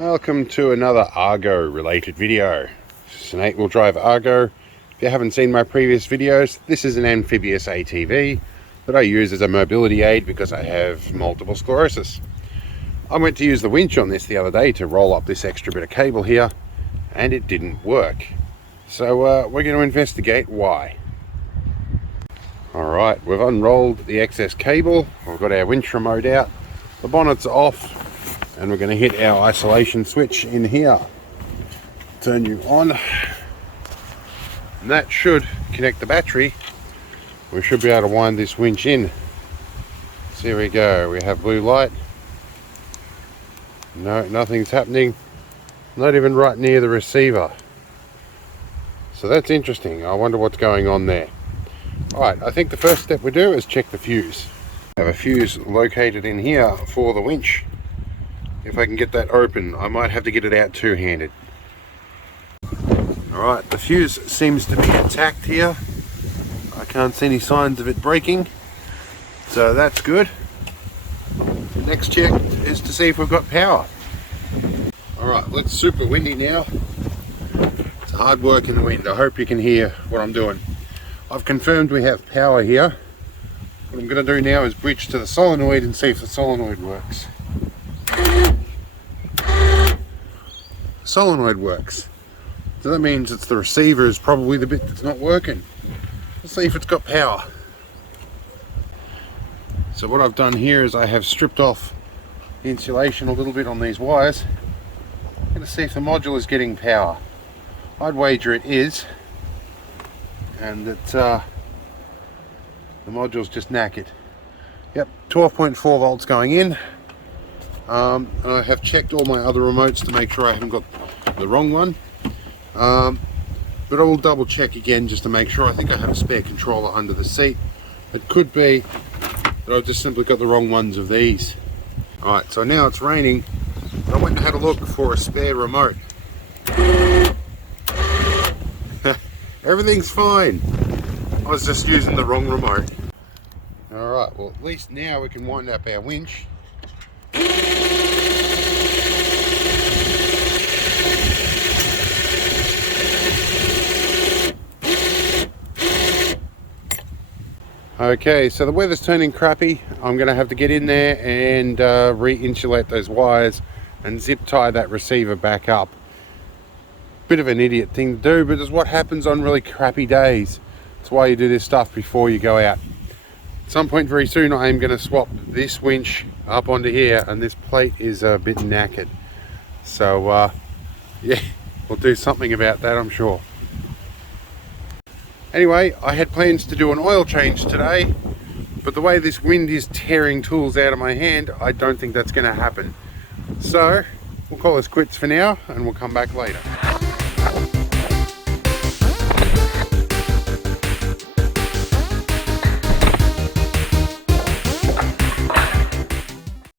Welcome to another Argo related video. This is an 8-wheel drive Argo. If you haven't seen my previous videos, this is an amphibious ATV that I use as a mobility aid because I have multiple sclerosis. I went to use the winch on this the other day to roll up this extra bit of cable here, and it didn't work. So we're going to investigate why. Alright, we've unrolled the excess cable, we've got our winch remote out, the bonnet's off, and we're going to hit our isolation switch in here. Turn you on, and that should connect the battery. We should be able to wind this winch in. So here we go, we have blue light. No, nothing's happening, not even right near the receiver. So that's interesting. I wonder what's going on there. Alright, I think the first step we do is check the fuse. I have a fuse located in here for the winch. If I can get that open, I might have to get it out two-handed. Alright, the fuse seems to be intact here. I can't see any signs of it breaking, so that's good. The next check is to see if we've got power. Alright, it's super windy now. It's hard work in the wind. I hope you can hear what I'm doing. I've confirmed we have power here. What I'm going to do now is bridge to the solenoid and see if the solenoid works. Solenoid works. So that means it's the receiver is probably the bit that's not working. Let's see if it's got power. So what I've done here is I have stripped off the insulation a little bit on these wires. I'm going to see if the module is getting power. I'd wager it is, and that the module's just knackered. Yep, 12.4 volts going in. And I have checked all my other remotes to make sure I haven't got the wrong one. But I will double check again just to make sure. I think I have a spare controller under the seat. It could be that I've just simply got the wrong ones of these. Alright, so now it's raining. I went and had a look for a spare remote. Everything's fine. I was just using the wrong remote. Alright, well at least now we can wind up our winch. Okay, so the weather's turning crappy. I'm going to have to get in there and re-insulate those wires and zip tie that receiver back up. Bit of an idiot thing to do, but it's what happens on really crappy days. That's why you do this stuff before you go out. At some point very soon I am going to swap this winch up onto here, and this plate is a bit knackered. So yeah, we'll do something about that, I'm sure. Anyway, I had plans to do an oil change today, but the way this wind is tearing tools out of my hand, I don't think that's going to happen. So we'll call this quits for now, and we'll come back later.